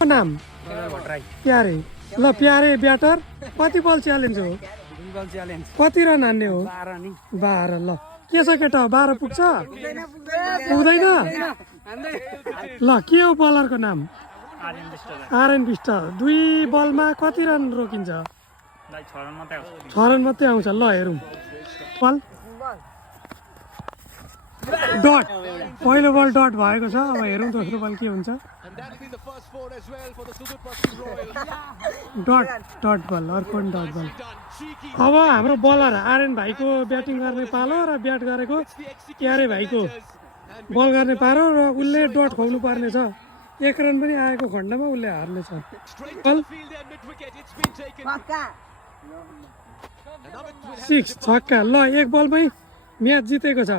नाम प्यारे ल प्यारे ब्याटर कति बल च्यालेन्ज हो कति रन हान्ने हो 12 ल के छ केटा 12 पुग्छ पुग्दैन ल के हो बलरको नाम आरएन विष्ट 2 बलमा कति रन रोकिन्छ 6 रन मात्रै आउँछ ल हेरौँ बल डट पहिलो बल डट भएको छ अब हेरौँ दोस्रो बल के हुन्छ डट डट बल अर्को डट बल अब हाम्रो बलर आरएन भाइको ब्याटिङ गर्ने पालो र ब्याट गरेको प्यारे भाइको बल गर्ने पालो र उसले डट खुवाउनु पर्ने छ 1 रन पनि आएको खण्डमा उसले हार्नेछ बल 6 छक्का ल 1 बलमै म्याच जितेको छ